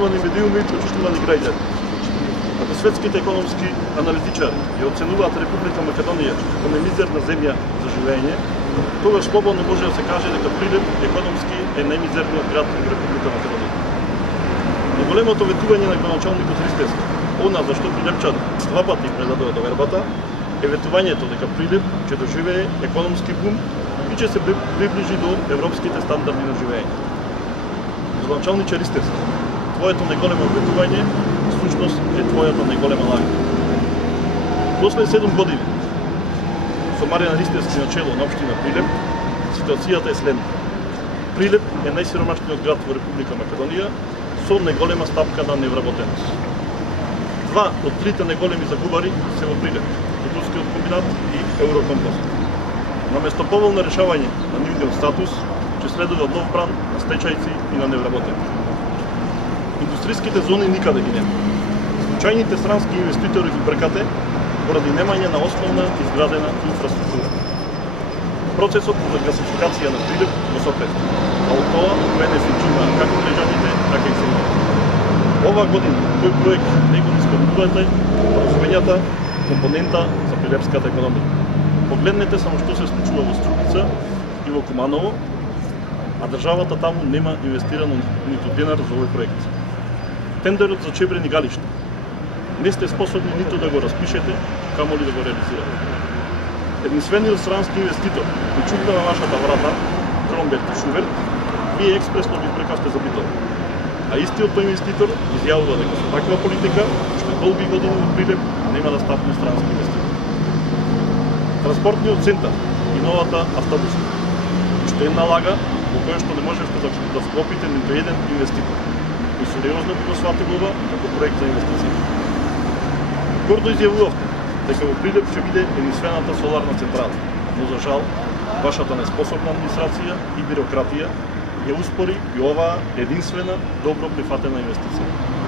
почитувани медиуми и почитувани граѓани. Ако светските економски аналитичари ја оценуваат Република Македонија како немизерна земја за живење, тогаш слободно може да се каже дека Прилеп економски е најмизерниот град во Република Македонија. Најголемото ветување на градоначалникот Ристевски, она зашто прилепчани два пати предадоа довербата, е ветувањето дека Прилеп ќе доживее економски бум и ќе се приближи до европските стандарди на живење. Градоначалниче Ристевски, твоето најголемо ветување всушност е твојата најголема лага. После 7 години со Маријан Ристевски на чело на општина Прилеп, ситуацијата е следната. Прилеп е најсиромашниот град во Република Македонија со најголема стапка на невработеност. Два од трите најголеми загубари се во Прилеп, Тутускиот комбинат и Еврокомпост. Наместо поволно решавање на нивниот статус, ќе следува нов бран на стечајци и на невработени. Индустријските зони никаде ги нема. Случајните странски инвеститори ги бркате поради немање на основна изградена инфраструктура. Процесот за гасификација на Прилеп го сопревти, а од тоа бенефит имаа како граѓаните, така и земјата. Оваа година кој проект не го искоренувате поразумењата компонента за прилепската економија. Погледнете само што се случува во Струпица и во Куманово, а државата таму нема инвестирано ниту денар за овој проект. Тендерот за Чебрен и Галиште не сте способни ниту да го распишете, камоли да го реализирате. Единствениот странски инвеститор кој чукна на вашата врата, Кромберт и Шуберт, вие експресно ги избрекавте за битол. А истиот тој инвеститор изјавува дека со таква политика, што долги години во Прилеп нема да стапне странски инвеститор. Транспортниот центар и новата автобуска, уште една лага во која што не можете да вклопите ниту еден инвеститор. И сериозно го сватило ова како проект за инвестиција. Гордо изјавувавте дека во Прилеп ќе биде единствената соларна централа, но за жал, вашата неспособна администрација и бирократија ја успори и оваа единствена добро прифатена инвестиција.